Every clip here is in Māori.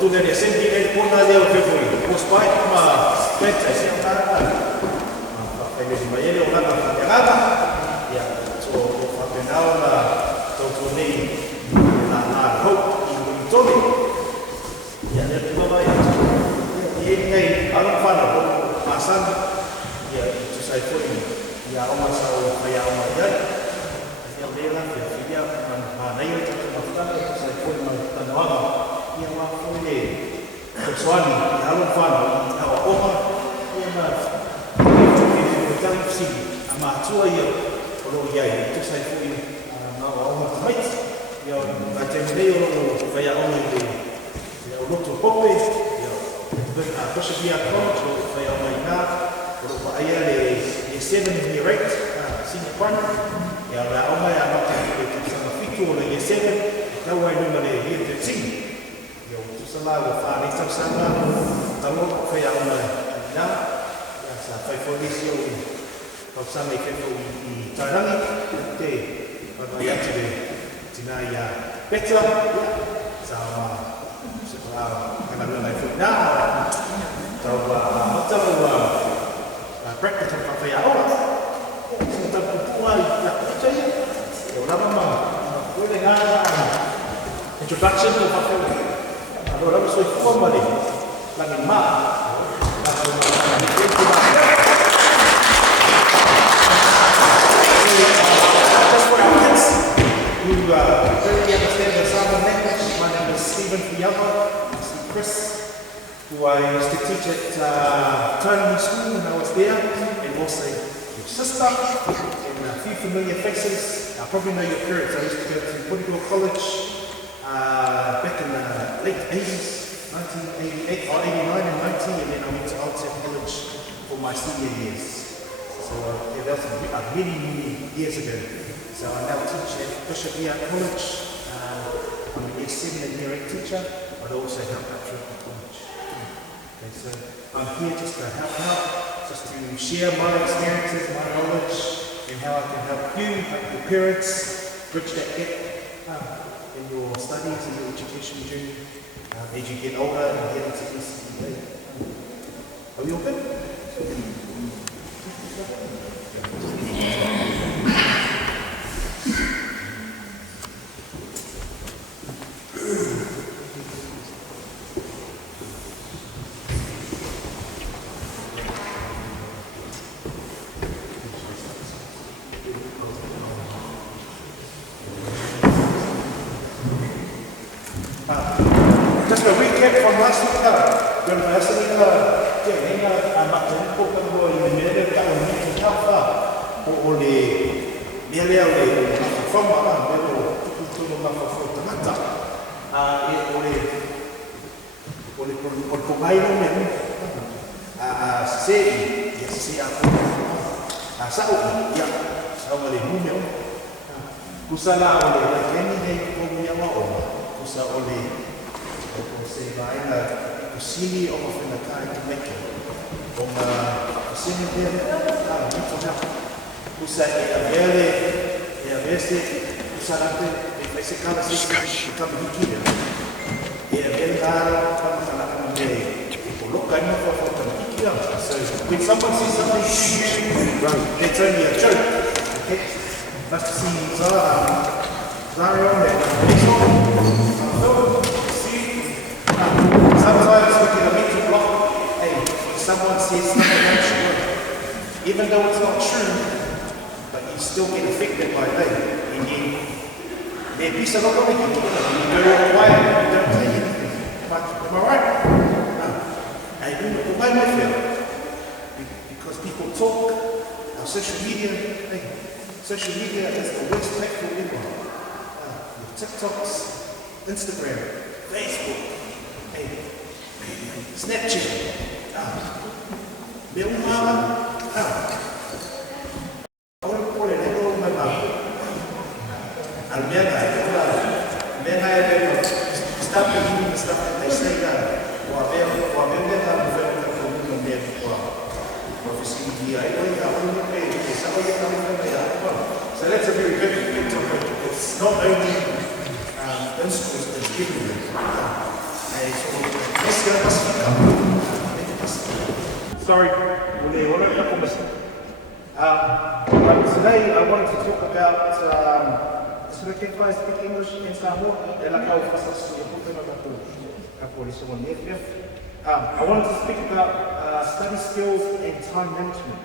Tu ne senti nel pona del februari, o spai ma Elisapeta, ese é o cara. Ele vai ele ou nada faderada. E o fadenal da Tautunu na Hope e o Tony. E a gente vai e ele algo passando e tu sai foi e a uma saiu foi a uma e ele lá filha mas nem ele tá tu sai foi na Talanoa e ela foi pessoal e algo fala a uma e então, sim, a matua ia o ia tu sai foi na uma também e eu atendi o vai a uma e o outro pope a Trustee Ako foi a uma o pai ele 7 e 8 senior partner e a uma a Amata que está fico ele 7 então vai número ele sim eu tu sala o fa nem sama então foi a uma já foi isso o sama que foi tarani te para ia tinha ia petra sama Sekolah life now. Practice of Faafia Maualaivao-Esera. Kita berpuai nak percaya. Orang memang boleh dengar introduction to Faafia. Orang mesti form balik. Lagi mak. Just for our kids who clearly understand the Samoan language, my name is Fui'ava, Chris, who I used to teach at Tautunu School when I was there, and also your sister, and a few familiar faces. I probably know your parents. I used to go to Ieriko College back in the late 80s, 1988, or 89 and 90, and then I went to College for my senior years. So that was many, many years ago. So I now teach at Bishop College. I'm a year 7 and year 8 teacher, but I also help out through the college. Okay, so I'm here just to help out, just to share my experiences, my knowledge, and how I can help you, help your parents, bridge that gap in your studies and your education journey as you get older and get into this. Are we all good? Just a recap from last week, Reverend Hasini Amata i le mele ka o ni tafa o le mele o le forma o tudo na foto mata e o le bairro mesmo sei e se a Salu ya Samuelu mesmo kusala o le keni nei ko mia o kusa o le se vai na Hasini o na kai to make o na Hasini muito já usa a veste usa e faz cada se cada biquíni e a vela para falar com ele coloca aí uma foto do biquíni so when someone sees something right it's only a joke okay that's to see Zara on it sometimes we can admit to block, hey, someone says something that's true, even though it's not true, but you still get affected by that. And then, there be some other people, you go quiet, you don't say anything. But, am I right? No. And why am I feel? Because people talk, our social media, hey, social media is the worst platform ever. Your TikToks, Instagram, Facebook, Snapchat, stop believing the stuff that they say so that's a very big topic. It's not only principles that's given them. So Sorry, today I wanted to talk about, so I can speak English in Samoa, I wanted to speak about study skills and time management.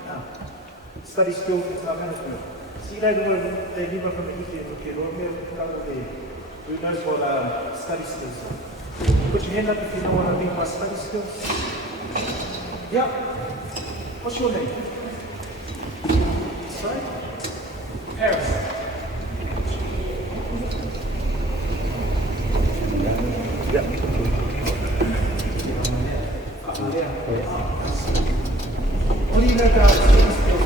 Study skills and time management. See, they live from the who knows what study skills are? Put your hand up if you know what I mean by study skills. Yeah. What's your name? Sorry? Paris. Yeah. What do you know about study skills?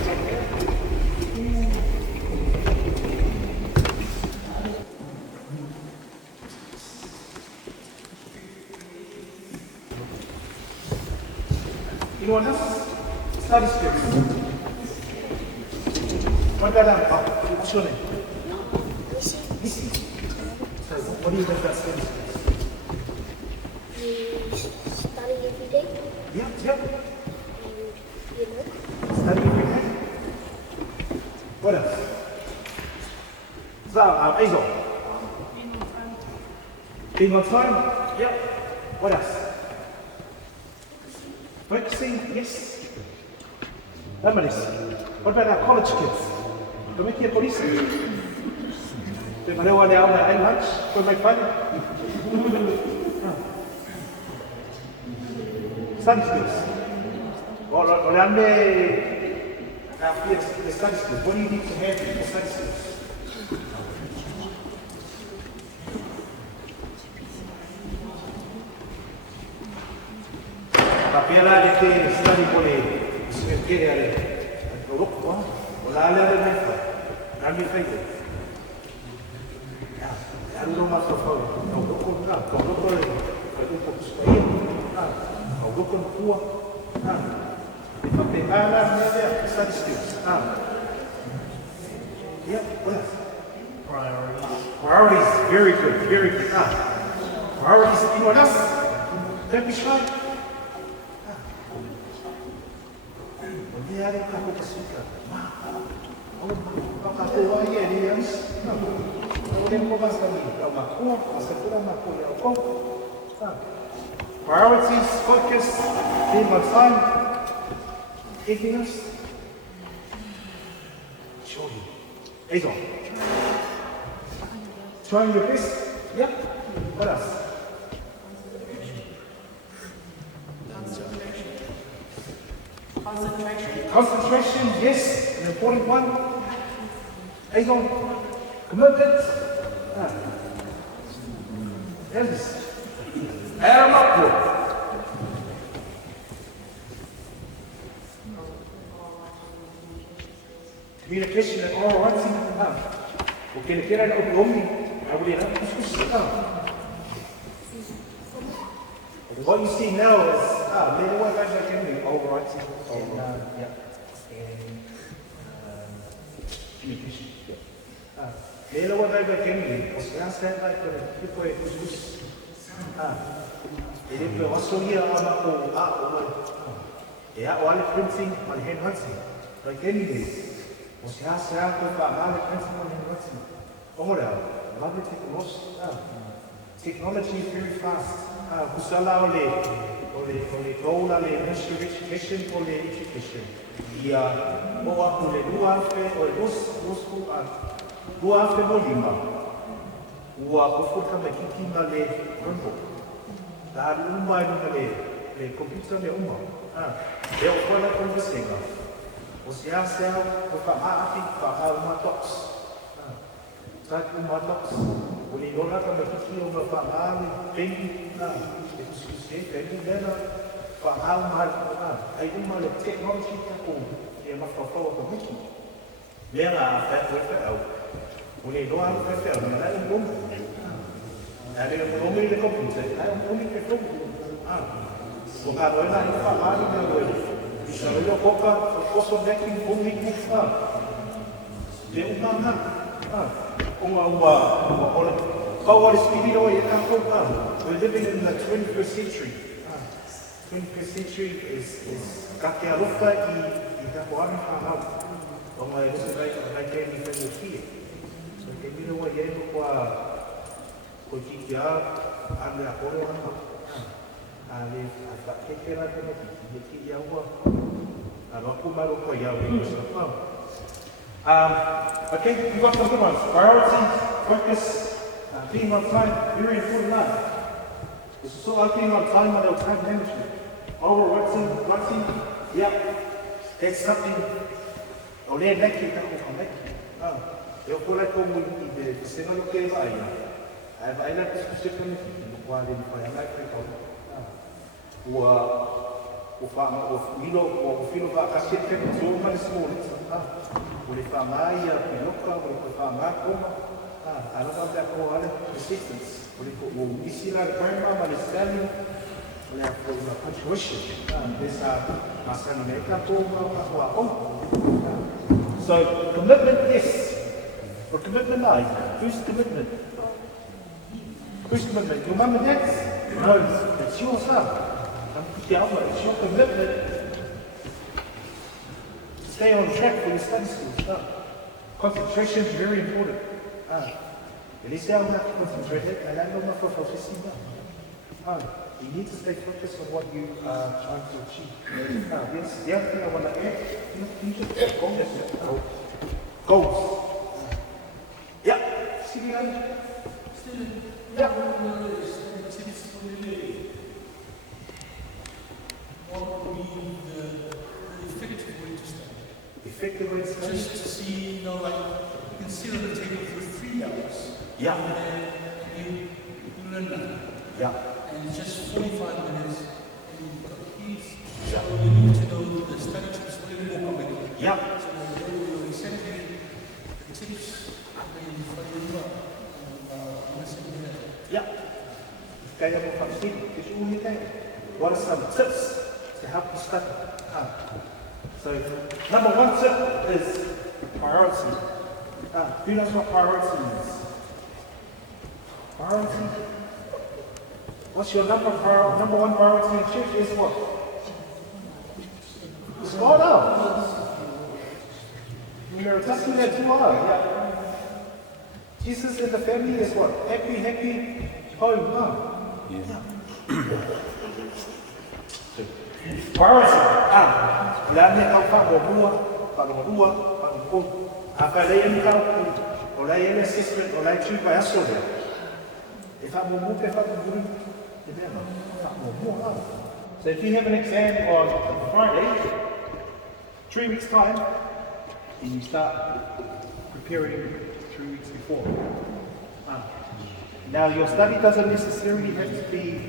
Anyone else? Study skills. What about what's your name? Missy. So what do you know about study skills? You study every day. Yep. And you know. Study every day. What else? So, Azo. Being on time. Yep. What else? Focusing, yes. What about our college kids? Don't make your police. They might want to have their lunch, go make fun. Study skills. Or the study skills. What do you need to have for study skills? Papera de que study pole smetere ale rokwa wala ale mefa nami feite ya ando ma so fo no roko na ko roko le ko ko spai na ko roko kuwa na papera neve study skills yeah what priorities very good priorities you know that's don't be shy. Dia ada aku kesuka. Oh, pakatuwa ia dia. Boleh kau pasal ni. Kau maku, pasal kurang maku ya kau. Priorities, focus, being on time. Anything else? Sure. Ezo. Trying your best. Yep. What else? Concentration, yes, an important one. Egon, commitment. Yes. Aramako. Communication and oral writing. Okay, the kid I know, I will what you see now is, maybe what I can do, overwriting and communication. Maybe what I can do, was stand like the people who use. It is also here on all printing on hand hunting. Like anything, was asked out of all printing on hand hunting. Technology is very fast. Kusala ole kaula le national education ole education. Ia moa ole duafe ole dos duafe molima. Ua kufuta makiki na le rumbo. Dar umai na le computer le uma. Le okwala konvesenga. Osia sel ko ka maafi ka uma tox. Saat uma tox. Uli nona ka makiki o mafahali pengi na discussão pengi dela fahal mal ai uma le technology ko e mafafa ko miki lera fa au uli no al fa na la bom ale no me le computer ai un umi ke ko ko ka do na fa mali na lo isa lo koka ko so dekin bumi ku fa de uma we're living in the 21st century. 21st century is kake alofa I tako ane whanau. O mai rosa kai kei ni whenua kia. So ke mira wa Ieriko ko kiki a ane a kore wana. Ale a whakeke rā tena ki I aua. A wapu maro ko iau I usa pau. Okay, we've got some good ones. Priority, focus, being on time, very important line. This is all being on time on our time management. Overworking, yeah, that's something. Oleh lagi tak mau lagi. Yang pula kamu ini senang lokal saya. Saya nak sesuatu bukan di mana lagi kamu. Ufilo kasih kan semua semua. Boleh famai ya piloka, boleh famai koma. Ano kami aku ada resistance. Boleh istilah grandma manusia. Oleh aku punctuation. Desa masa mereka koma aku. So commitment, yes. Or commitment, no. Whose commitment? Whose commitment? Your mum and dad's? No, it's yours, it's your commitment. Stay on track for your study skills. Concentration is very important. Elisapeta will have to concentrate it, and I don't know for you need to stay focused on what you are trying to achieve. Yes, the other thing I want to add, you just goals. Yeah. See the other? Yeah. What would be the effective way to study? Effective way to study? Just to see, like, you can sit on the table for 3 hours. Yeah. And you learn nothing. Yeah. And it's just 45 minutes, and you've got keys. So you need to know the study tips for your coming. Yeah. So we send you the tips for your work. Yeah. Kaya mo pag-sing, isuuli tayo. What are some tips to help you study? So, number one tip is priority. Who knows what priority is? Priority? What's your number one priority in church is what? Spot on. You're testing that too hard. Yeah. Jesus in the family is what? Happy home. Yeah. Priority. Lani kau pangmua. Apa lain kau? Oleh yang assessment, oleh cuba asal dia. If I'm more, so if you have an exam on Friday, 3 weeks time, and you start preparing 3 weeks before. Now your study doesn't necessarily have to be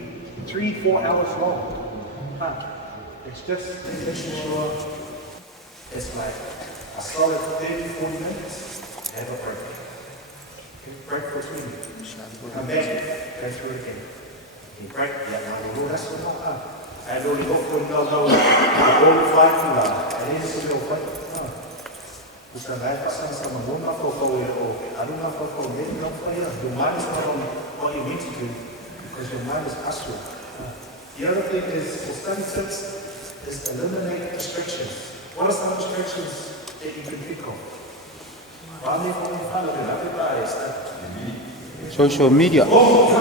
3-4 hours long. It's just making sure it's like a solid 30-40 minutes, have a break. Break for 3 minutes. We'll come back, go through it again. You break, that's what I don't know for all the fighting, it is a fight. Bukan baik pasang sama rumah kau aduna kau jadi kau ya. Your mind is not on what you need to do because your mind is astral. The other thing is the study tips is eliminate distractions. What are some distractions that you can think of? Social media. What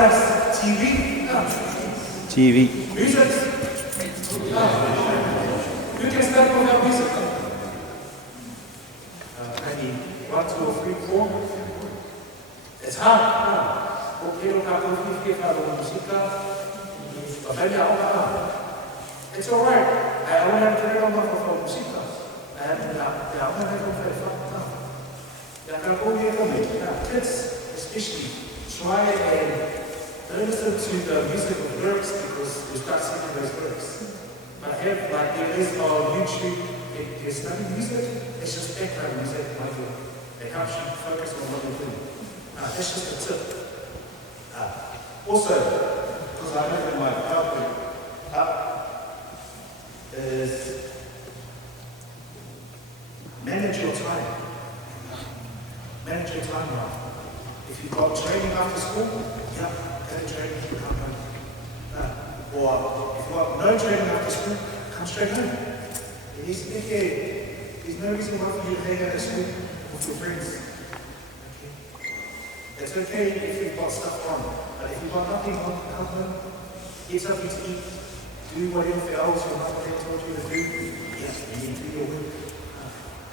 else? TV. Music. You can start without music. Maybe 1, 2, 3, 4. It's hard. Okay, it's alright. I only have to read on for music. Kids, especially, try and listen to the music of lyrics because you start singing those lyrics. But have like there is on YouTube if you're studying music, it's just background music. It helps you focus on what you're doing. That's just a tip. Also, because I know in my PowerPoint is manage your time. Manage your time right. If you've got training after school, yeah, go to training, come home. Or if you've got no training after school, come straight home. There's no reason why for you to hang out at school with your friends. Okay. It's okay if you've got stuff on, but if you've got nothing on, come home, get something to eat, do whatever else your mother told you to do. Yes, you need to do your work.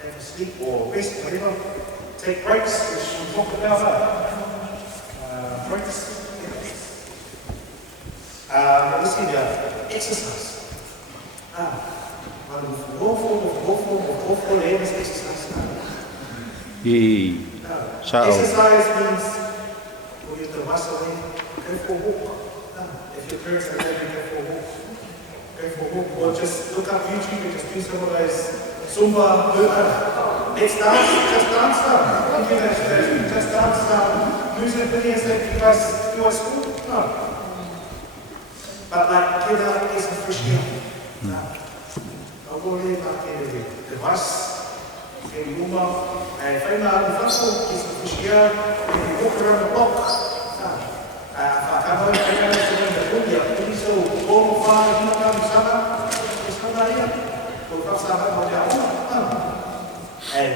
Have a sleep or rest, whatever. Take breaks, which we talked about. Breaks. Let's see the exercise. All four levels exercise. Exercise means we have to muscle in, go for a walk. If your parents are letting you go for a walk, go for a walk. Or just look up YouTube and just do some of those Zumba, let's dance, just dance down. Don't do that today. Just dance down. Moves and videos that you guys do at school? No. But like, get out, get some fresh air. I'll go there, back in the bus, get your room up, and find out the fossil, get some fresh air, and you walk around the block. If I come home, I can't go to the room here. So, go far, you know, come to Sana, it's not here. Go to Sana, go down. And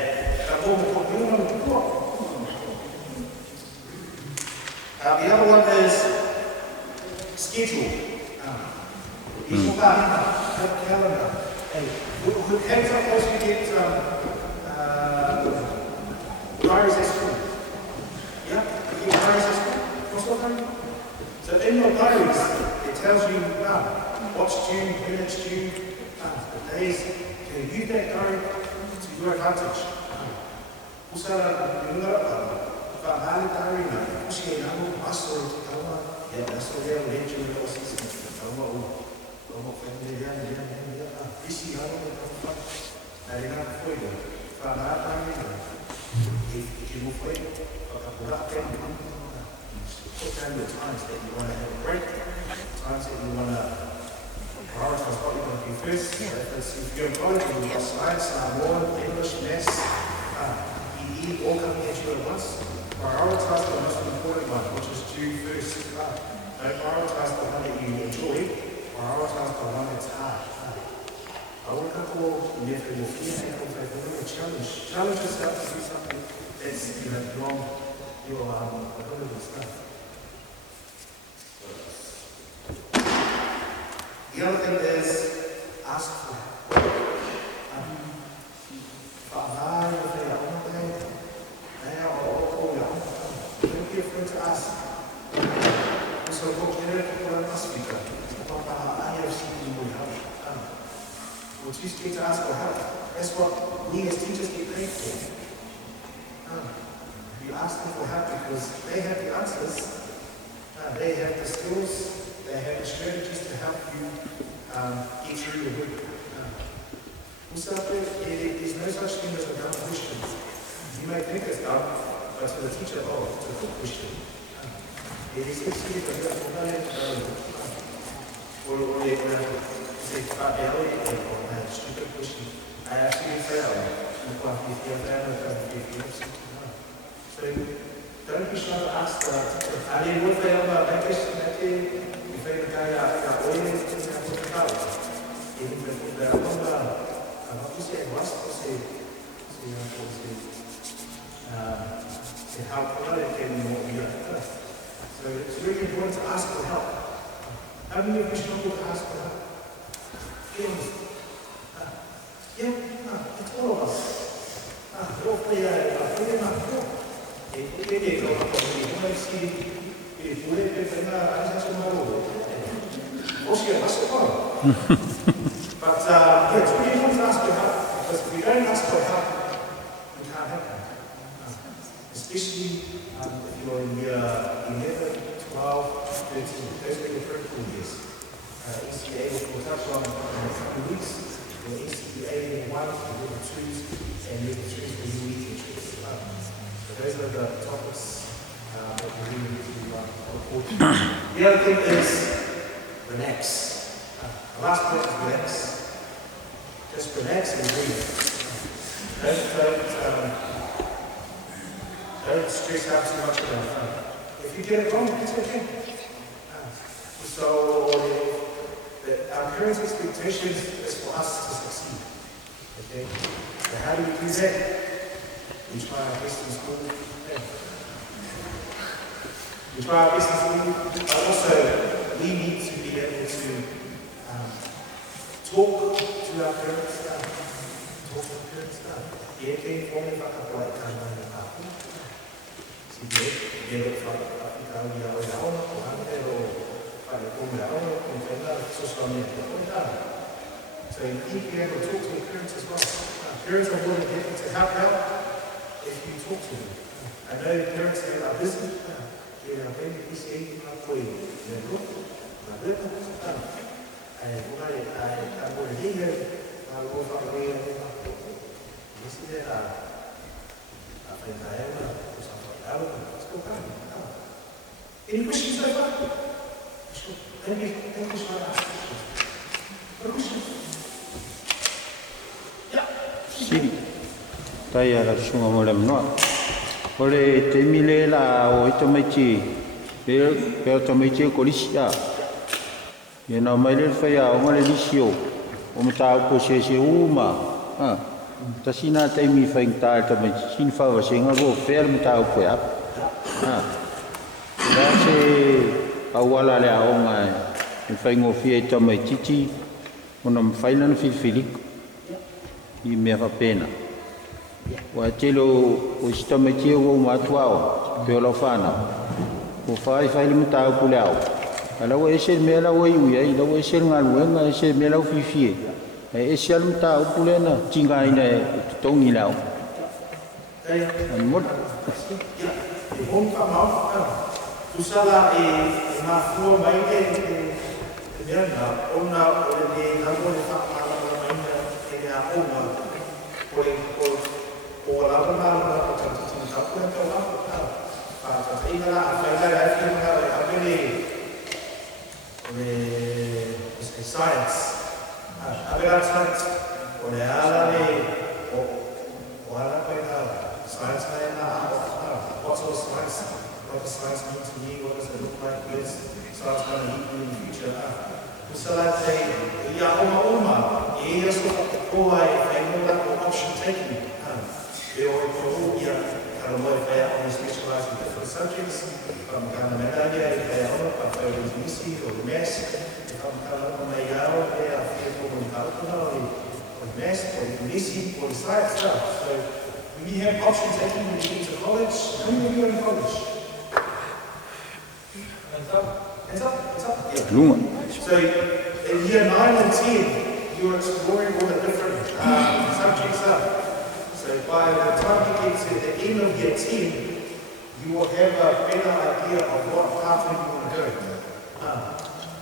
the other one is schedule. You calendar. And who hands up those who get diaries at school? Yeah? You get diaries at school? What's that thing? So in your diaries, it tells you what's due, when it's due, the days. You can use that diary to your advantage. Usara nunga fa hali diary na usi namo aso tawa ya aso ya leju no sisi tawa u como family ya isi halo tawa dari na foi fa na diary na if you foi para tem put down the times that you want to have a break, times that you want to prioritize what you're going to do first. If you're in college, you've got science, Samoa, English, maths, all coming at you at once. Prioritize the most important one, which is due first. Don't prioritize the one that you enjoy, prioritize the one that's hard. I want to call Nephi or fear and a challenge. Challenge yourself to do something that's beyond your ability and stuff. The other thing is ask for help. Don't be afraid to ask. So go get it for an speaker. I have seen you help. We're too scared to ask for help. That's what we as teachers get paid for. You ask them for help because they have the answers. They have the skills. They have the strategies to help you get through your work. There's no such thing as a dumb question. You may think it's dumb, but to the teacher, it's a good question. It is actually a stupid question. I actually failed. So don't be shy to ask the teacher. I mean, what they are about question that if they the guy out even if they're on what you say, what how far they can more be. So it's really important to ask for help. How many of you struggle to ask for help? It's all of us. But it's really important to ask for help, because if we don't ask for help, we can't help them. Especially if you're in year 11, 12, 13, those are your critical years. ECA will touch on in a few weeks. The ECA 1 1s and level 2s, and level 3s for you eating trees. So those are the topics that we really need to report. The other thing is relax. The last point is relax. Just relax and breathe. Don't stress out too much about it. If you get it wrong, it's okay. So our parents' expectations is for us to succeed. Okay? So how do we do that? We try our best in school. Yeah. We try our best in school, but also we need to be able to talk to our parents. Talk to our parents. Ieriko forme whakapoe kāna na kāpu. Si te ero whakapikau i aoi aona, o hante o whare kome aona, o tēnā, social media, o tāna. So you need to be able to talk to your parents as well. Parents are more than happy to help out if you talk to them. I know parents are busy. They are very busy in our way. They're looking, they're looking. And what I want to hear, I will find a way of it. This is it. I think I am. Let's go back. Any questions so far? Thank you so much. What questions? Siri. Tai ara sunga mo le manoa. Ore te mile la o ito mai ti. Pe to mai ti Kerisiano. Ye na mai le faya o le lisio. O mata ko se uma. Tasina te mi fa inta te mai sin fa va singa go fer mata ko ya. Da se awala le o mai. Fa ngo fi te mai titi. Ona mfaina no filfiliko. I mea whapena. Wa telo o sitamati o matuao, pe o laufana. O whai whai limu tāu pule au. Ala wa ese mea lau ai ui ai, lau ese ngaluenga, ese mea lau whiwhie. Ese alimu tāu pule na, tinga ina e tutongi lau. Anmod. E honka mau, tusala e mafua mai e mea na, ona o le nangone whakama oma o lava na o tanto tapu e tau lava a ina la a whaila e whiu na e apere le science apera science o le ala le o ala koe na science na e na what sort of science what does science mean to me what does it look like where's science going to lead me in the future usala te ia oma e so koa e whaingoa o option taking. E o e koa ia kara moe whai on specialise in different subjects. Whamakana medallia e whai ona, pa whai o nisi o maths. E whamakana o mai ao e a whia kono i Tautunu o maths, o nisi, o science stuff. So when you have option taking when you get to college, how many of you are in college? Hands up. Hands up. Hands up. Yeah. So in year 9 and 10, you're exploring all the different subjects up. So by the time you get to the end of year 10, you will have a better idea of what pathway you want to go.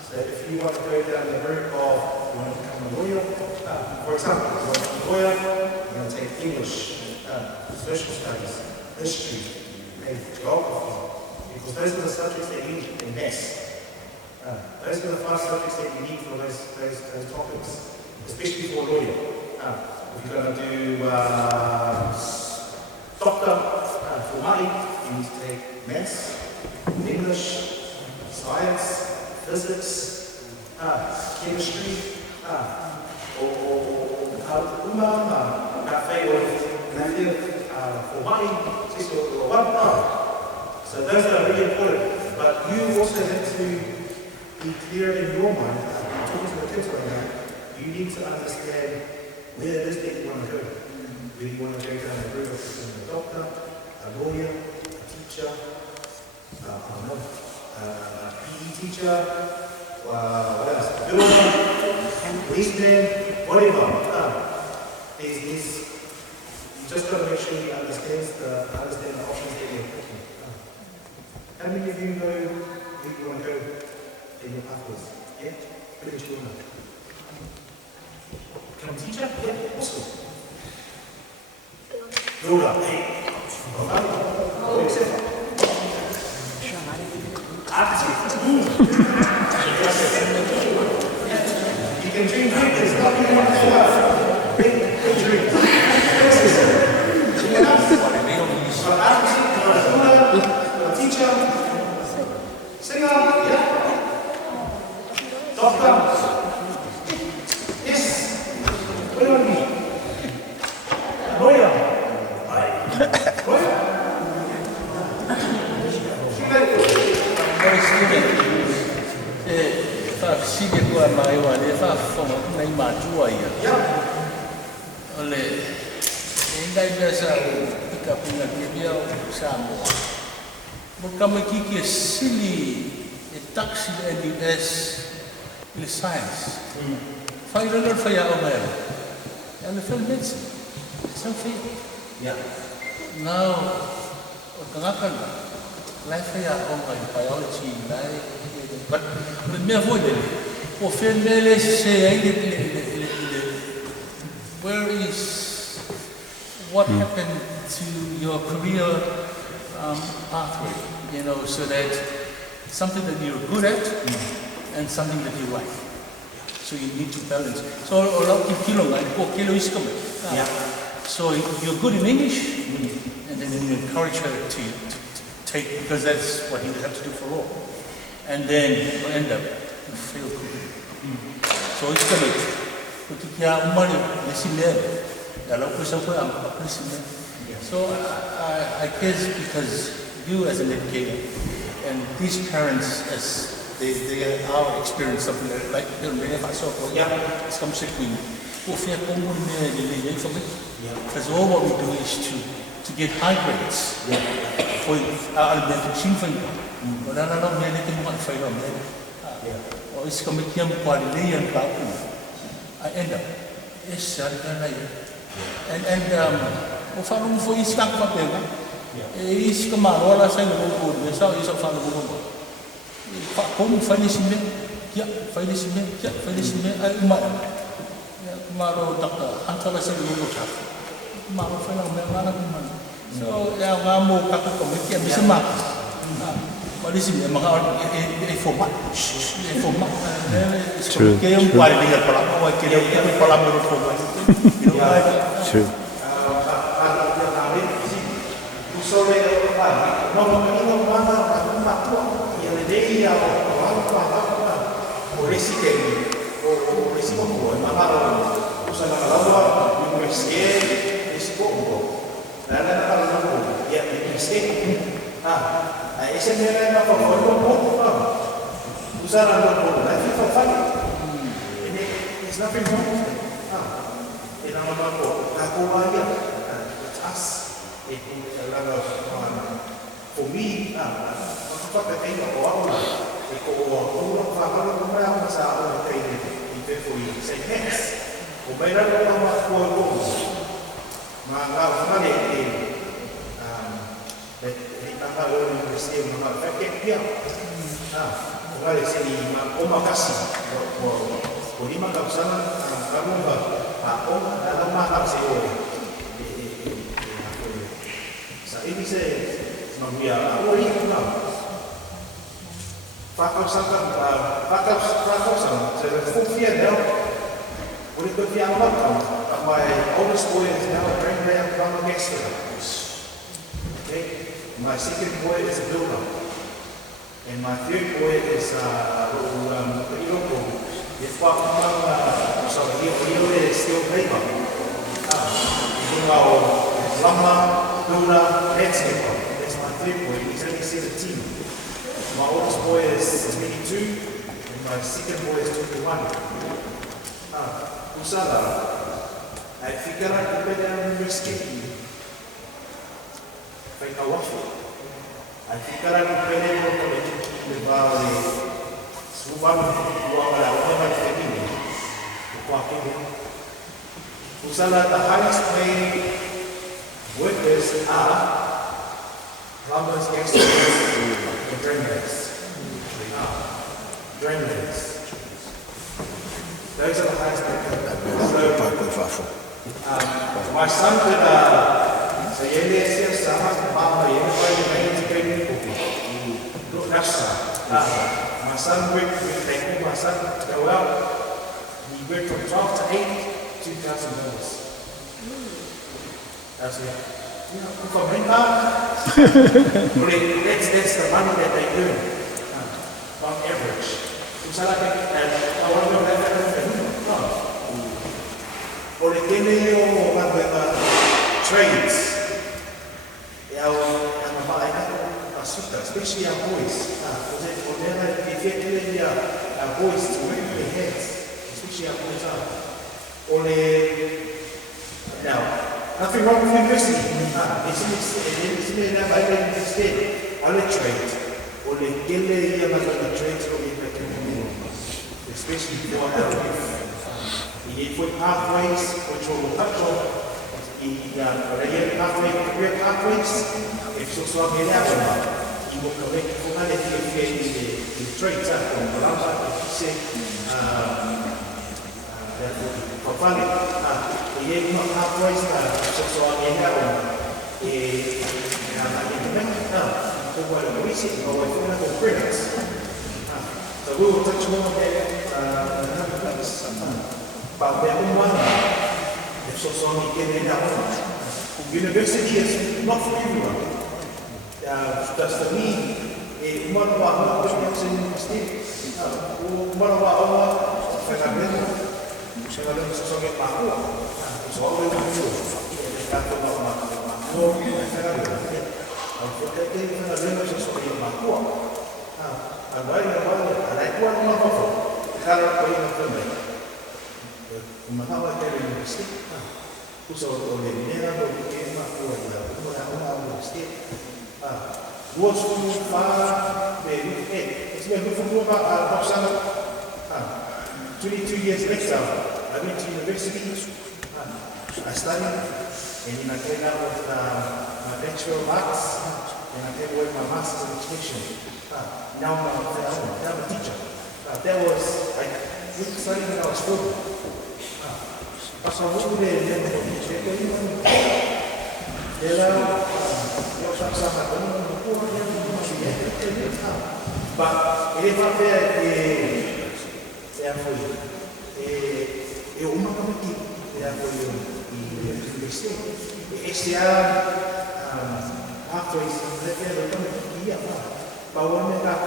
So if you want to go down the route of you want to become a lawyer, for example, you want to be a lawyer, you're going to take English, social studies, history, maybe geography, because those are the subjects that you need in maths. Those are the 5 subjects that you need for those topics. Especially for a lawyer. If you're going to do doctor for money, you need to take maths, English, science, physics, chemistry, or for money, so those are really important. But you also have to be clear in your mind, talking to the kids right now, you need to understand where it is that you want to go. Whether you want to go down the route of becoming a doctor, a lawyer, a teacher, a PE teacher, what else? A builder, policeman, whatever. You just got to make sure you understand the options that you're picking. How many of you know where you want to go in your pathways? Yeah? Pretty much you know. Become a teacher? Yeah, awesome. Rula, hey. You can dream pictures, not big dreams. Teacher, singer, yeah. Doctor, yes. Where are you? Lawyer. Sini gua mai wa le fa fo nei ma tua ia. Ole endai biasa ika punya dia Samoa. Bukan kiki sili taxi NDS le science. Final for ya omer. And the film medicine. Something. Yeah. Now kangakan life ya omer biology but me avoid it. For female say where is what happened to your career pathway, you know, so that something that you're good at and something that you like. So you need to balance. So so you're good in English, and then you encourage her to take, because that's what you have to do for law. And then you end up you feel good. So it's going so I guess because you as an educator and these parents as they are experiencing something like it's come Sekuini. Because all what we do is to get high grades for our elementary or it's coming here I end up and ufahamu for is tak papel is kemaro la sai no ko de sa is fa no ko fa como falecimento ai ma maro tak antara sai no ko tak maro fa no me mana so ya ngamu ka ko me bisa mak falecimento maka format que é qualidade da palavra que é a palavra do format True. There's nothing wrong. It's us. For me, say yes. Ini saya membiar apa ini now. Fakau saya Fui'ava now. What it could be out of my oldest boy is now a grand from a guest. Okay, my second boy is a builder, and my third boy is Ieriko. If what so he is still paper. Lama, builder, landscaper. That's my third boy. He's only 17. My oldest boy is 22, and my second boy is 21. Usada, I figure out the better rescue. Like a waffle. I figure out the better the valley. Subang, Usada, the highest paid workers are plumbers, gangsters, and drainers. Those are the highest paid. My son did Ekalesia sama Papa yang paling baik untuk rasa. Masa gue tengok masa awal we went from 12 to 8, $2,000. That's it. Pemerintah, that's the money that they earn on average. Misalnya awal oleh kini yang orang trades yang apa suka, especially our boys. Our boys to work their heads, especially our boys are. Now, nothing wrong with university. Ini never instead on a trade. Oleh kini yang macam trades especially for our youth. You put pathways, which will touch on career pathways. If so, you will correct for that if you traits up on Panapa, if you say, pathways, so we will touch more on that about their own one. If so, you get in that one. University is not for everyone. That's the need. One of our university, one of our Fernando, Samuelu, Sopo'aga, Papua. It's always a tool. It's got to know more Fernando. Unfortunately, Fernando is Papua. And why I like one more offer. Cara ko yung kamay. Kumatawa tayo yung mistake. Puso oleh nera do kema ko na una mistake. Was to far baby. It's been for about 22 years later. I went to university. I studied and I came out with my Bachelor of Arts and I came with my Master's in Education. Now I'm a teacher. That was, I studied when I was 4. So I moved there and then but ele vai ver é uma comitiva este ano after isso ele vai but when they got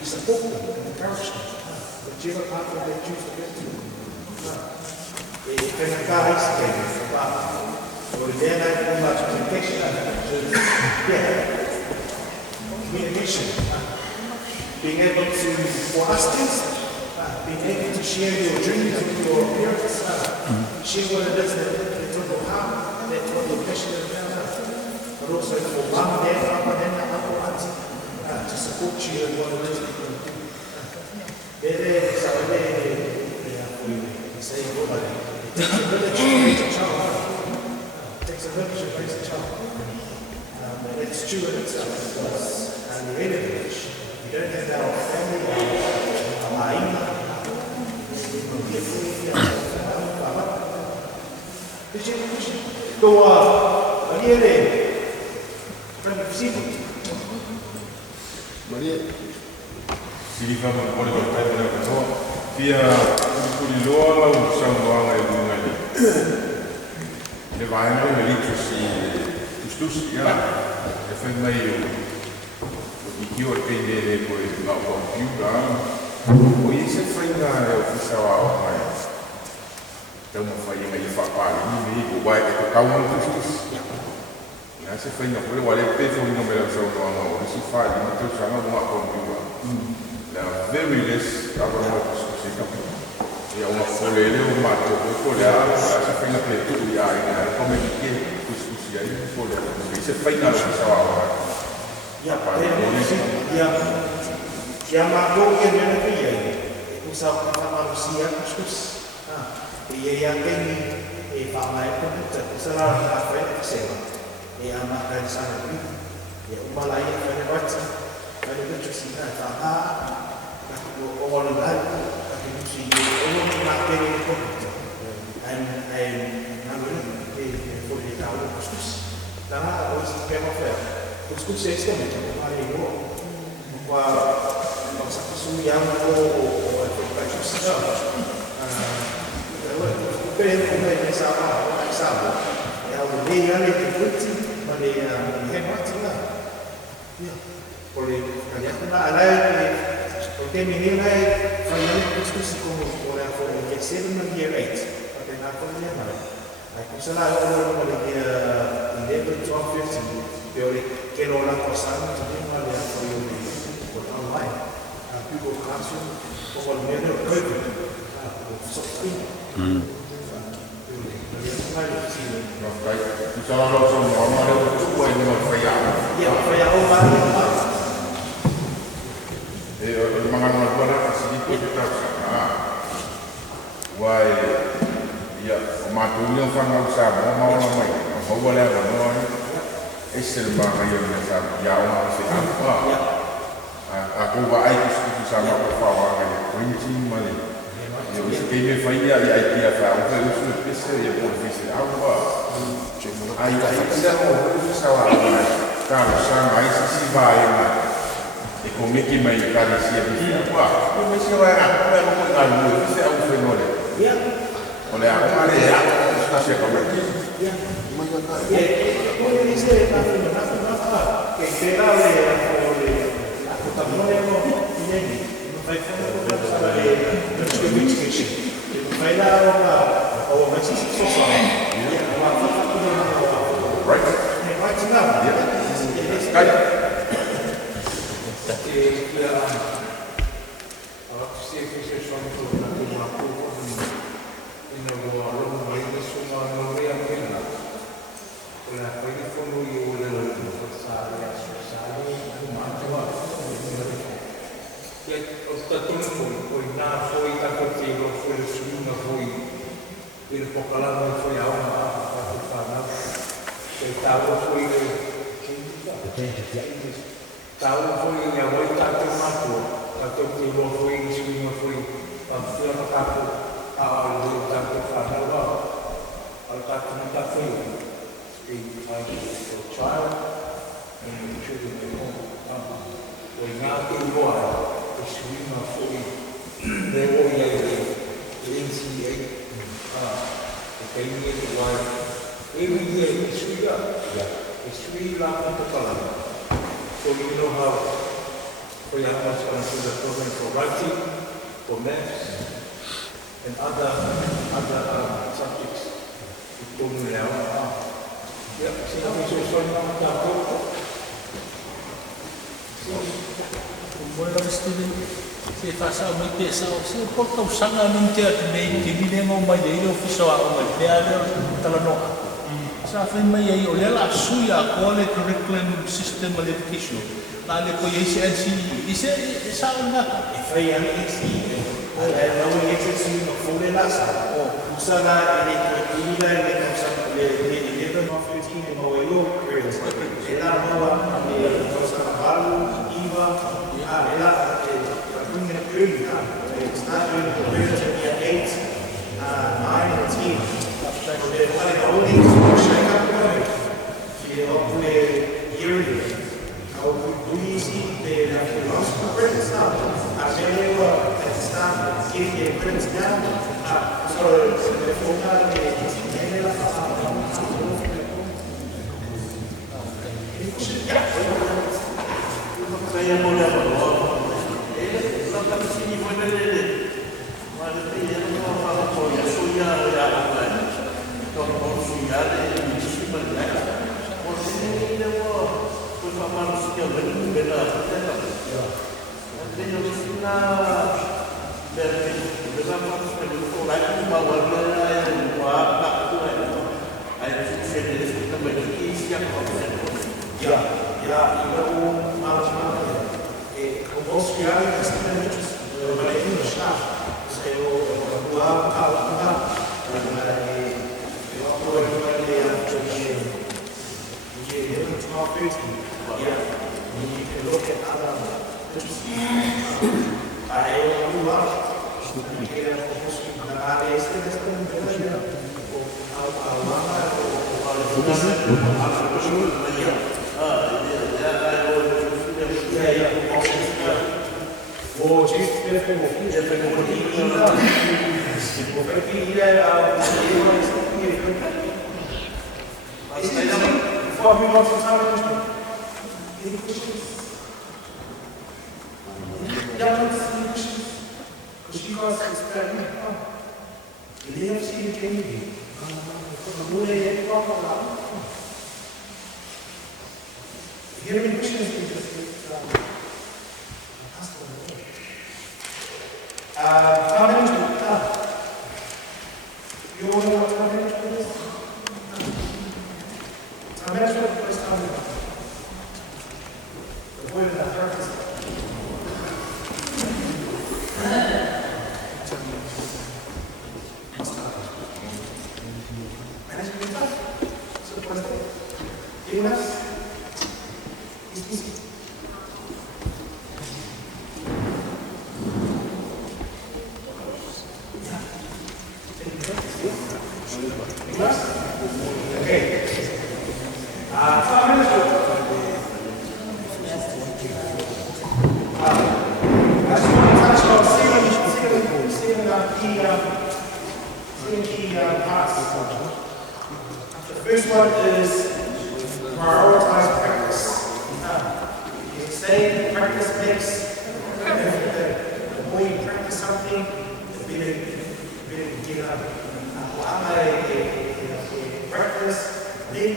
we support them and encourage them whichever pathway they choose to get to kaya guys or then I do much communication communication being able to, for us kids, being able to share your dreams with your parents, share what it is that they don't know how, that what you're passionate about, but also for mom, dad, papa, and uncle, auntie, to support you in what it is that you're doing. It takes a village to raise a child. It takes a village to raise a child. And it's true in itself, because in the village, you don't have our family or Maina. So, Maria, si fa un po' di tempo, via un luogo Samoa e Lunani. Le vaino e literacy, stusi, e fai meglio. Io attendere poi la computer, poi se frega ufficiale ormai. Então fai meglio fa parte, mi dico, vai che toccava un stusi. Non si frega, poi vuole peso di numero non si fa, non ti usano una computer. La very less avremo stusi. E una folele un matto, poi folea, si frega per tutti gli anni, come che stusi hai folea, se frega ufficiale. Marco yang dia usaha manusia khusus. Ia yang ini pamai pun terserah APERILA. Amata di sana ni. Umalai pada baca pada khusus ini orang lain khusus orang materi pun. I'm boleh tahu khusus. Nana o se pega fé. Os cursos também, aí eu com a nossa pessoa já o para justiça. Eu penso que vai sabe. É o meio ali de curtir, mas é muito lá. Porque porque menina foi um discurso como o terceiro no dia 8, até na pandemia. Questa là è una dentro il gioco che non la passano prima di fare online più colasso o almeno proprio soffrire sono normale tu puoi non fai e magari una buona facilità guai ya matunya fanga usama mau mai mau boleh mau esel bahaya macam ya orang si apa aku buat itu sama Aufa'i kan kunci mana ya uski faya ya dia faham kalau usul bisa ya profesi apa ai tidak mau salah kalau sama isi baik ekonomi mai Ekalesia apa mesti orang apa mengalu bisa Aufa'i boleh ya oleh apa dia masih kembali ya como dice que queda aku tak boleh ini fai fai lah o masih sosok right now sekali So you know how Fui'ava is going to do the program for writing, for maths, and other subjects. Tautunu now. Yeah, see how we so now. Mula student si fasa mo pesa o si porta usanga ng teatro nei que ni mo mai dei ofiso a o teatro Talanoa Ako. Sa fin mai ai o lela suya kole curriculum system of education. Lale ko yesi ise sa una Fai ani isi. Ala no yesi si no fule la sa. O usanga ni ko ila ni ko sa le no fiti mo yo ela no ni sa Salu Fui'ava ela bringing it early. It's not really prepared to be at 8, 9, or 10. They're only shake up the way. Hopefully, yearly. How do you see they have to lost the prints now? As they were at the start, getting their prints down. So, the phone saya boleh bawa. Kalau sini boleh lele. Mana dia nak apa ya soya ya apa. Kalau soya ada mesti boleh. Kalau sini dia mau performa manusia berbeda. Nanti yang sini dari bersama dengan orang bawa yang buat tak tu. Ada sesuatu yang berbeda siap ya. Ja, eu acho que o nosso diário é extremamente trabalhei no chá. Eu atuava lá, eu apoiei a de última vez e pelo que nada aí eu atuava que era como na área externa o Before we move on to time, any questions? Young ones, any questions? Because you guys expect me. You never see the game. If you have any questions, you just ask them. Time management. You all know what time management is? Time management, what is time management? The word that hurts. Management time. So what is it? Giving us is easy. Okay. Time management. I just want to touch on seven key parts. The first one is prioritize practice. You say practice makes everything. The more you practice something, the better you get up. Practice, then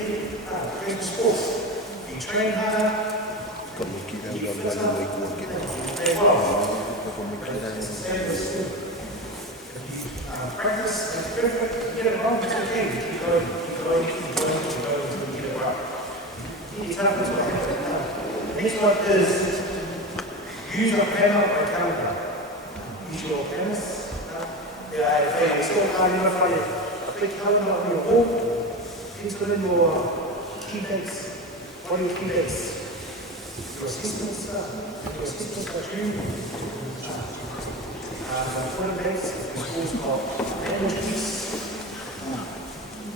play sports. You train hard. Practice is perfect. Get it wrong, it's okay. Keep going, get it right. You turn into a habit. The next one is use your planner or calendar. Use your planners. I still have a big calendar on your wall. Enter in your key dates. What are your key dates? Your assistants are due. Important dates, schools called language weeks.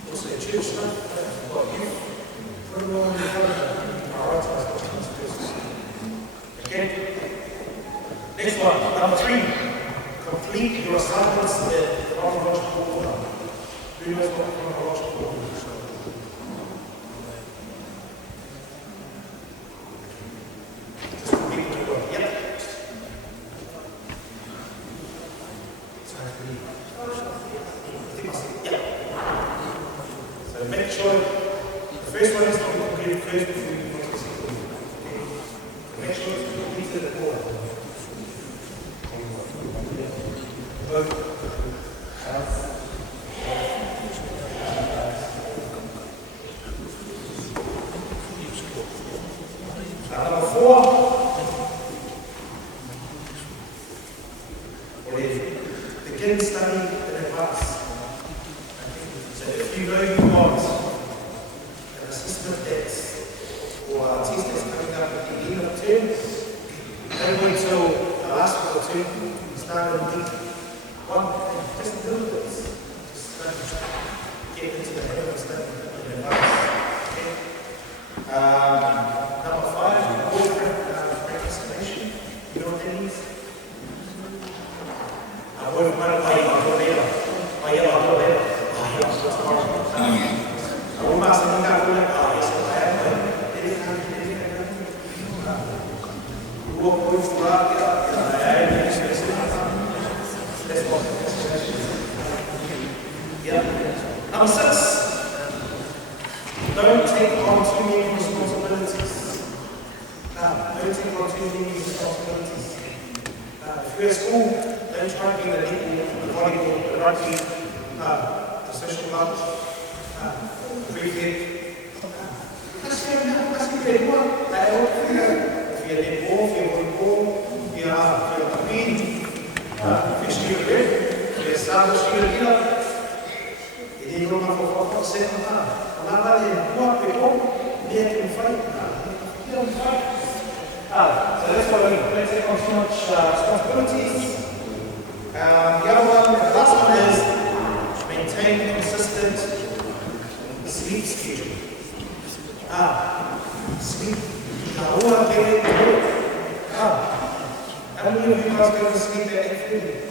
Also your church stuff, you've got youth. Put them all in your calendar. Prioritize what comes first. Okay? Next one, number 3. Complete your assignments in chronological order. Who knows what chronological order is? Just complete the order. Yep. So make sure the first one is to be completed first before you go to the second one. Okay? Make sure it's completed in order. Number 4 is begin studying in advance. So if you know you want an assessment test or a test that's coming up at the end of the term, don't wait till the last of the term. Start in week 1 and just do this. Just get into the habit of studying in advance. Okay. Number 5, procrastination. You know what that is? Number 6, don't take on too many responsibilities. Don't take on too many responsibilities. If you're at school, don't try to be the netball, the volleyball, the rugby, the social lunch, cricket. If you're netball, if you're volleyball, if you're rugby, if you're student red, if you're a Salu student leader, e non ho sempre la valle qua per niente mi fai so that's what I mean. Don't take on too much responsibilities. The other one, the last one is maintain a consistent sleep schedule. Sleep. How many of you guys go to sleep at 8:30?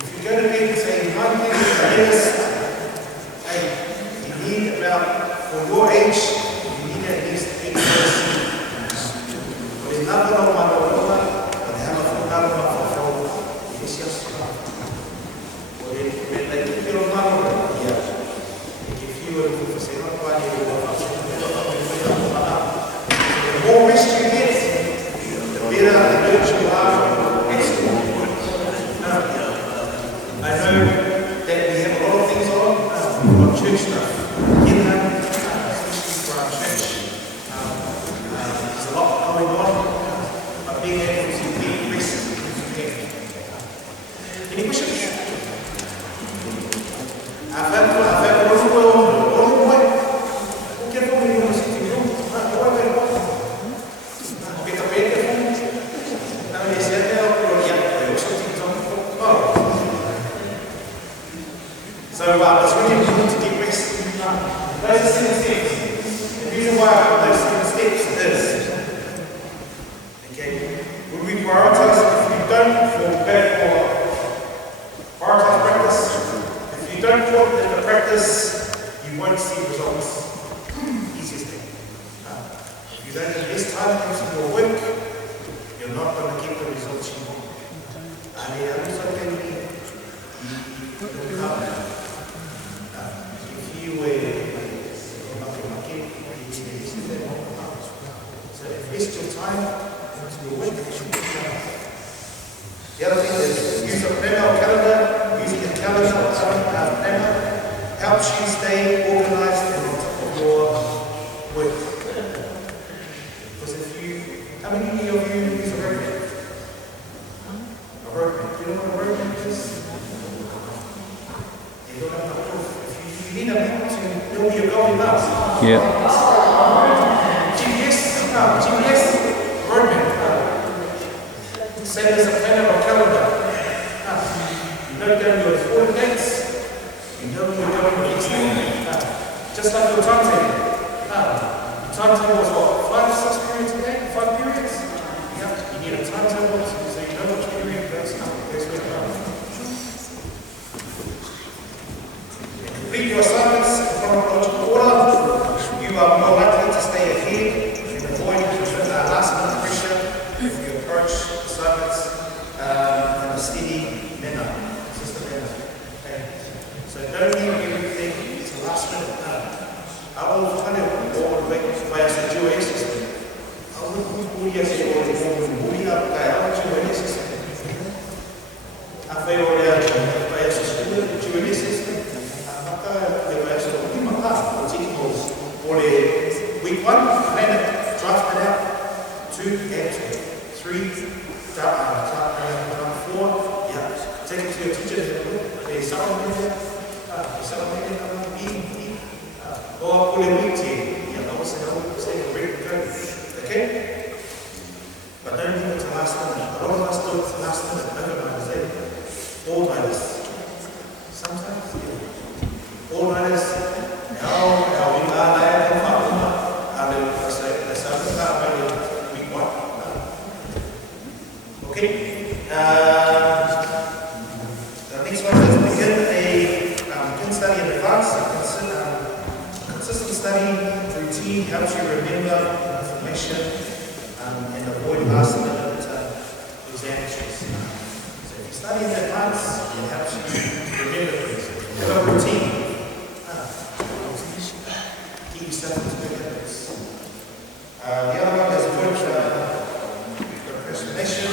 If you go to bed and say, one thing is the latest, hey, you need about, for your age, you need at least 8 hours sleep. There's nothing on my lower, but they have a full number of our Elisapeta. When they keep your number, if you were to say, not quite here, the more rest you get, the better the coach you are. I know that we have a lot of things on. We've got church stuff. Especially for our church. There's a lot going on. But being able to be rest is okay. Any questions? I've had a lot of work. Get over here and sit in the room. Get up here. Now they said there, they also think on. So it's really important to get rest. Those are 7 steps. The reason why I put those 7 steps is, okay, when we prioritize, if you don't prioritize practice, if you don't put in the practice, you won't see results. Easiest thing. If you don't invest time into your work, you're not going to get the results you want. So invest your time into your work. The other thing is use a planner or calendar. Using a calendar or planner helps you stay organized and on top of your work. Because if you, how many of you use a roadmap? A roadmap. Do you know what a roadmap is? You don't have enough proof. If you need a map to know where you're going now. Yeah. GPS, roadmap. Same as a planner or calendar. You note down your important dates. You know where you're going next day. Just like your timetable. Your timetable is what? 5, 6 periods a day? 5 periods? Yeah. You need a timetable so you know which period goes where you're going. Complete your assignments in chronological order. You are more likely to stay ahead and avoid last-minute pressure if you approach assignments in a steady manner, consistent manner. Okay? So don't leave everything to last-minute. I will kind of go on by a situation. I will put you as a week 1, plan it, draft it out. 2 and 3, 4, yeah. Take it to your teacher. They supplement or pull a week team. Yeah, that was a great code. Okay? But don't leave it to last minute. A lot of us do it to last minute. Overnight, all-nighters. Sometimes, yeah. All-nighters. Now we are there. Week 1. Okay. The next one is begin study in advance. Consistent study routine helps you remember information and avoid last-minute examinations. So if you study in advance, it helps you remember things. Have a routine. Keep yourself into good habits. The other one is avoid procrastination.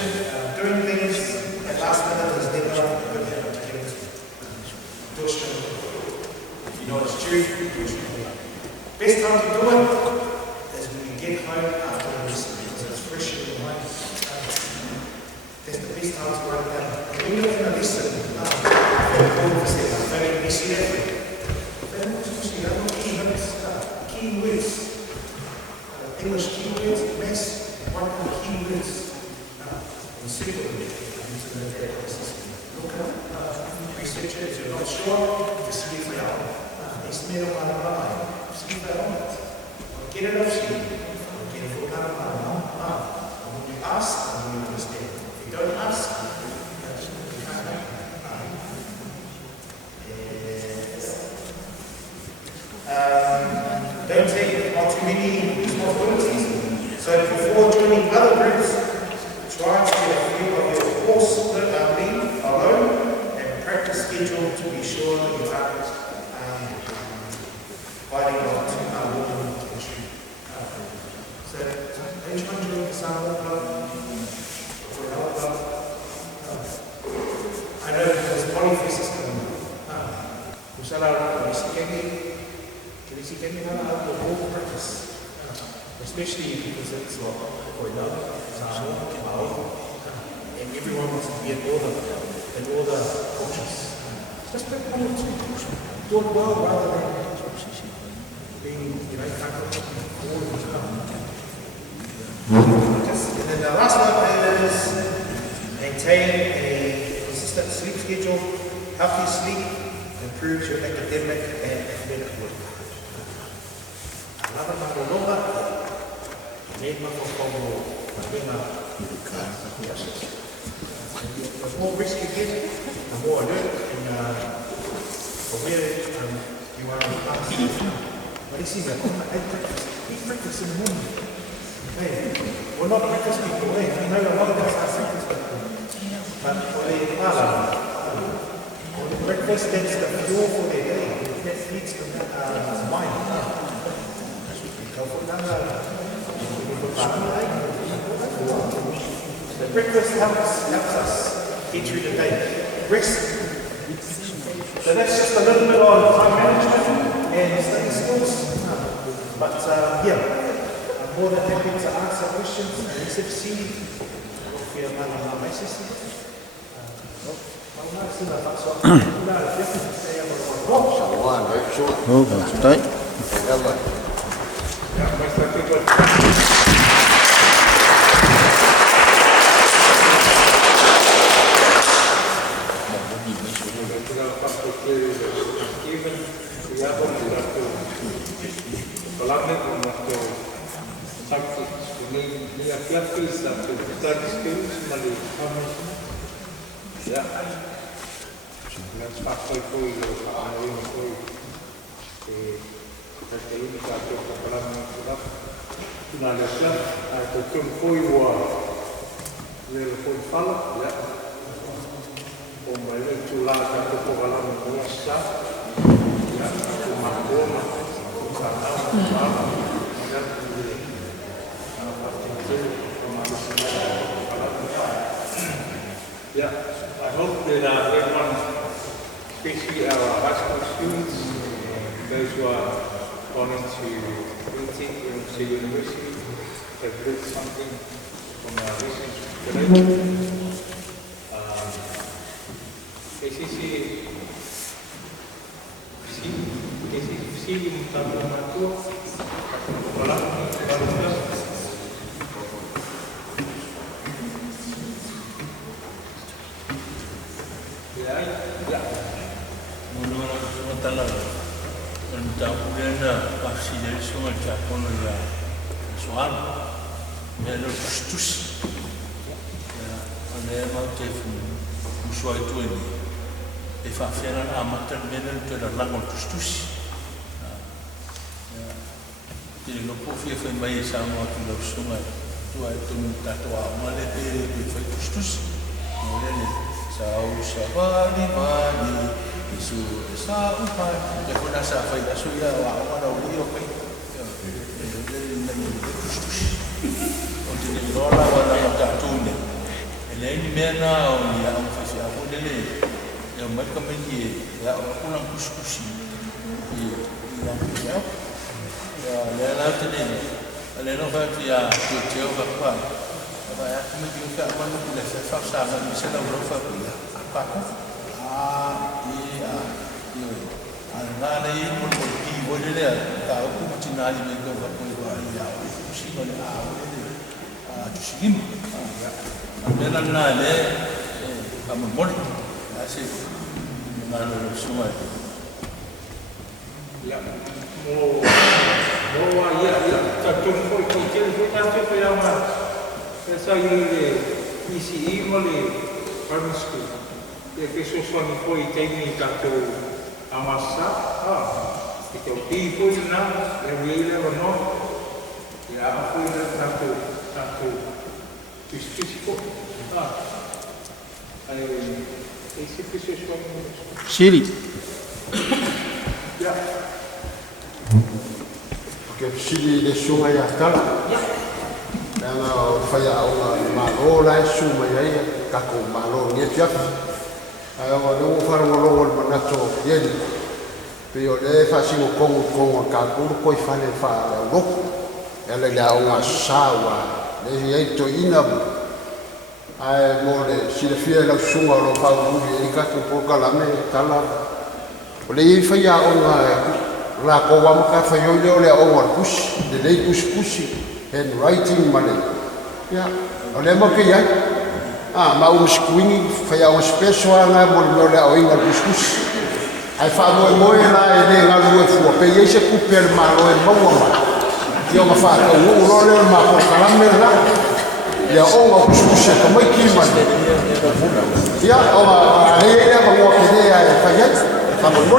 Doing things at last minute is never a good habit to get into. Do it straight away. If you know it's due, do it straight away. Best time to do it is when you get home after the lesson because it's fresh in your mind. That's the best time to write down. When you're going to listen, very missing everything. Key words. English key words, mess, one of the key words. And simple. Look up, research it, if you're not sure, just leave it out. It's near one of mine. Just leave it on it. Get it off you. Get it for one of mine. When you ask, you understand. If you don't ask, you can't. Don't take on too many responsibilities. So before joining other groups, try to get a feel of your course being alone and practice schedule to be sure you aren't fighting on to walking issue. So anyone join the Samoa club or another club? I know there's polyfest is coming up. Kerisiano out the whole practice, especially because it's Fui'ava, Salu, and everyone wants to be in all the cultures. Just pick one or two. Do it well rather than being, all of the time. And then the last one is maintain a consistent sleep schedule. Healthy sleep improves your academic and athletic work. Another Talanoa Ako, name of the more risk you get, the more alert and from where you are in the past. But you see that, eat breakfast in the morning. Hey, we're not breakfast people, I know a lot of us are breakfast people. But breakfast, that's the fuel for their day. That feeds the mind. The breakfast helps us get through the day. Rest. So that's just a little bit on time management and study skills. But I'm more than happy to answer questions. Yeah, I hope that everyone, especially our high school students, those who are going into Liuteine-Fruean University, have heard something from our research today. Amata mena te la lango Trustee. Te lo Faafia mai Samoa tu lo sunga tu ai tu tatua male te tu fai Trustee. Mole Salu sabali mali isu sa upa te kona sa fai asu ya wa ona o io kai. Trustee. O te ni rola wa Tautunu. Ele ni mena o ni Aufa'i a dele. Eu mais como ele é uma cuscusi e lá tem ele não vai ter a teu vai vai como que eu quero quando eu se afastar da missa da Europa a Paco e a nada aí por que hoje ele tá o como tinha ali meio que vai vai o chico ali a chiquinho a bela nada a memória assim nada no suma ya mo ya ta tum foi que ele foi tanto para uma essa aí isi imole primary school e que so sono foi tem tanto amassa que o tipo na ele no ya foi tanto físico esse pessoal Siri. ya Porque sili le sunga ya kala. Nana faya o malo la suma ya ka ko malo ni tia. Ayo no faro lo manato yeli. Pero le fa si ko ka ko fale fa lo. Ele la o sawa. Le ye to ina. Ai mo le si le fia la sunga lo fa u ni ka ko kala me tala. Le faya o la ko wa maka fa yo le o wa push de le push and writing mane ya ole mo ke ya ma o Sekuini fa ya o special na mo le o inga push ai fa mo la ele nga lu fu pe ye se ku per ma lo e mo ma yo ma fa ko lo le ma ko kala me la ya o nga push ko mo ki mane ya o ma ele ya mo ke ya fa ya fa mo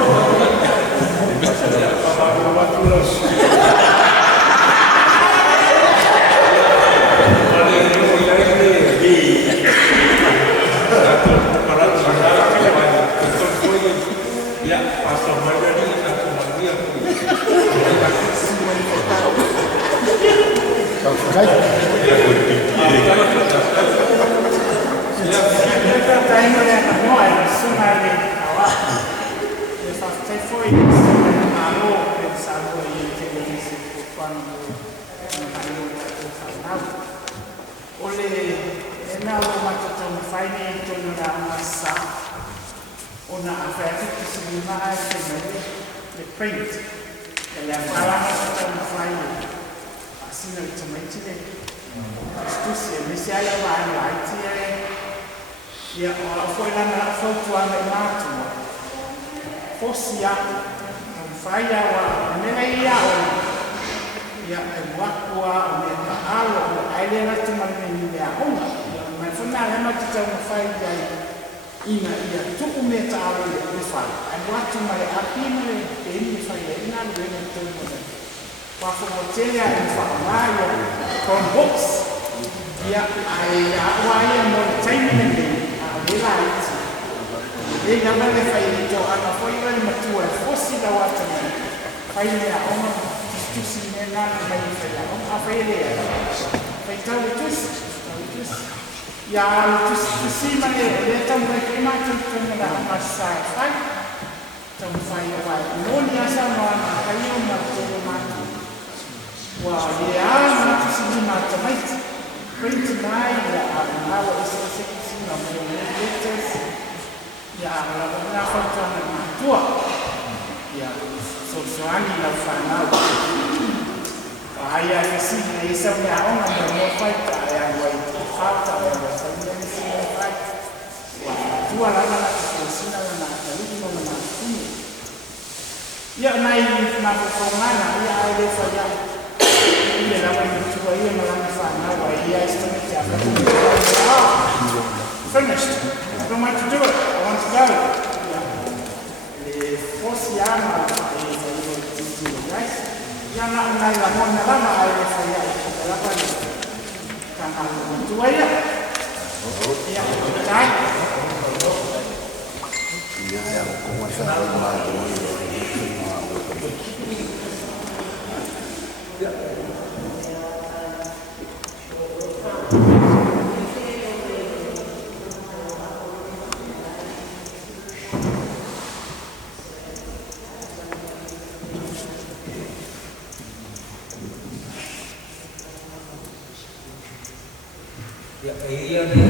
ia nei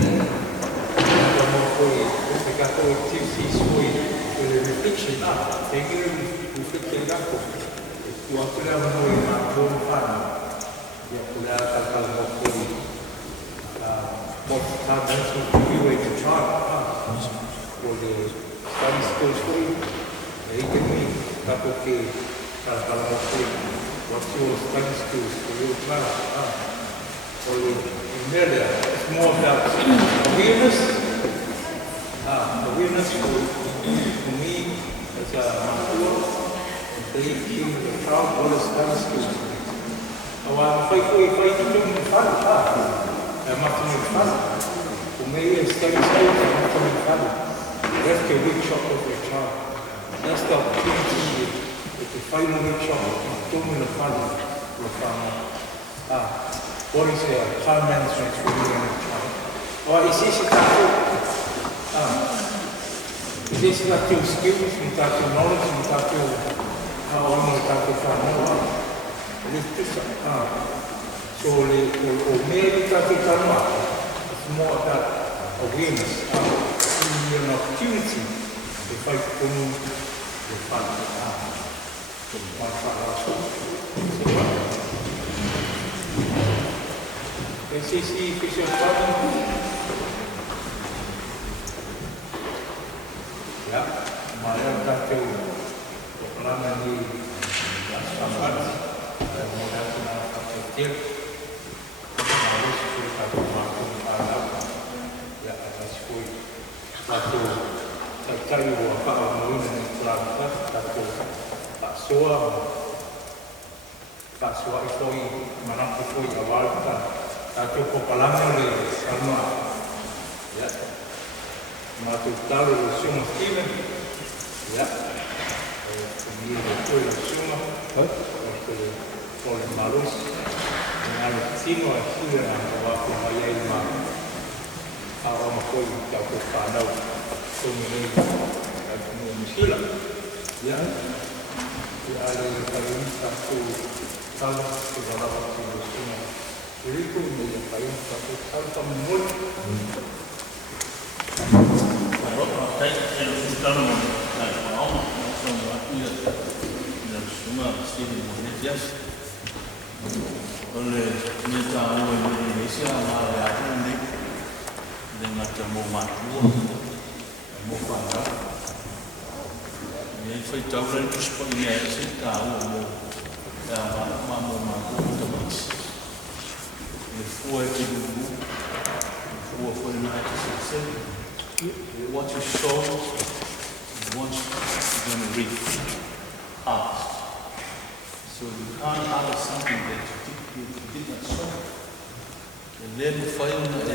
mo foi o ka ko activities foi the reflection te kira reflection ko tu akula mo ma ko pa ya kula ka ka mo foi what time to you way to try for the study skills foi e que me ka ko ke ka mo foi what your study skills for you try for it's more about awareness. Awareness for me as a mentor, taking the crowd, what is done to our fight to fun. I'm not in fun. For me, it's study skills, I'm not in fun. That's the workshop of your child. That's the opportunity at the final workshop of doing the fun. What is time management for you and your child? Or is this a is this not your skills, not your knowledge, not your how long, not your Talanoa? So, maybe Talanoa is more about awareness, giving you an opportunity to fight for the fun. SCC official funding. Ya, Maya kau pelanggan di Asfabat, modal senang kecil, harus kita mampu alam, ya atas kui satu cari apa orang yang terlambat satu tak suah ikoi mana ikoi awal kan. Satu pepelangan di Samoa, ya, matu tahu semua Steven, ya, kemudian itu semua, itu kalau malu, dengan semua itu yang waktu maya lima, awam kau jauh pandau, kemudian mestilah, ya, ada kali satu kalau segala waktu semua. Ieriko ni kayu satu Samuelu. Kalau pakai Kerisiano, kalau semua ia dan semua mesti dimuliakan. Oleh kita orang Indonesia malah ini dengan temu matu, temu pada. Ini saya tahu dan supaya saya tahu mamu terus. Before you before the night is successful, what you sow is what you're going to reap. So you can't harvest something that you did not sow. And then find a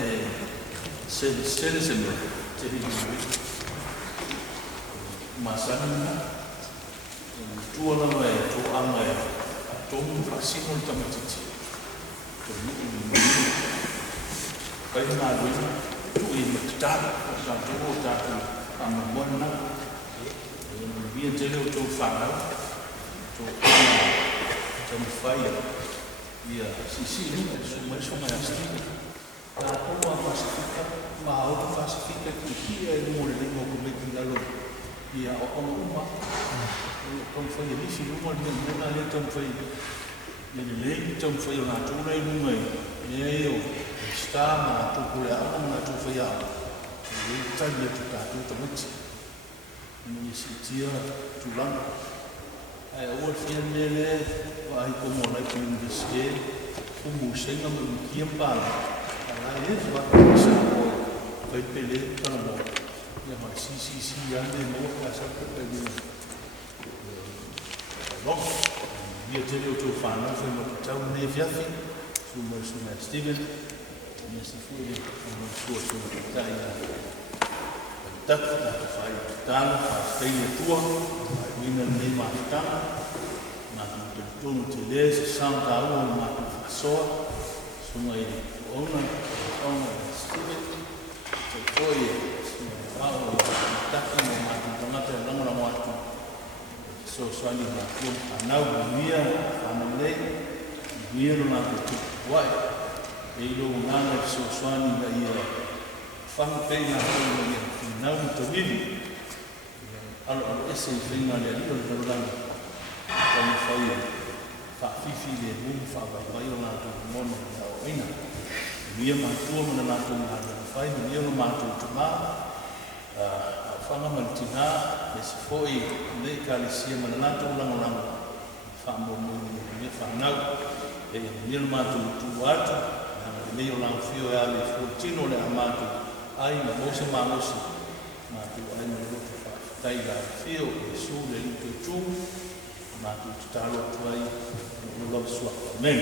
citizen telling you, Masana, tua lama tua amai, tomu fasimul tamatiti. Kaya nga doon, tuwing magtatalo, magtatalo, ang mabuan na, biyan tayo ito fanaw, ito Aufa'i, iya, sisi ini sumay-sumay-asli, ako Pasifika, mahal Pasifika, iya, mo rin mo kumiting lalong, iya, ako mauma, Aufa'i, ini si lumar niya, muna rin Aufa'i, jadi lagi Aufa'i na tunay lumay, iya, Stama tu kuliah orang tu faya, kita dia tu tak tu terus, ini siapa tulang, awal film ni, wahai komona film besar, kumuseng ambil kiampan, ini sebab siapa, baik pilih kalau yang masih yang dia mau kasar kepada long, dia jadi tu fana, film macam ni fiafi, semua Steven. Nesse filho, uma pessoa que tem tanto na faz tem a tua, mina nem mais tanto, na tudo te lê, santa uma na pessoa, suma ele, ona, Steven, te foi, ao tá no mata não na moto, so ali na tua, anau mia, anau lei, mia na tua, vai. e ilo nganga e sosuani na ia whanga pei nā kōna ia nau ni to nini alo ese i whinga le alio le taruranga tani whaia whaafifi le mungu whaawai o nā tō mono na o ina mia mātua mana nā tō ngā tō whai na mia no mātua tō mā whanga manitina me si fōi le Ekalesia mana nā tō lango whaamonu mia whanau e mia no mātua tō wātu leo lang fio ya le fortino le amatu ai na mosa mamosi matu ai na lo fa tai la fio e su le tu matu talo tuai no lo sua men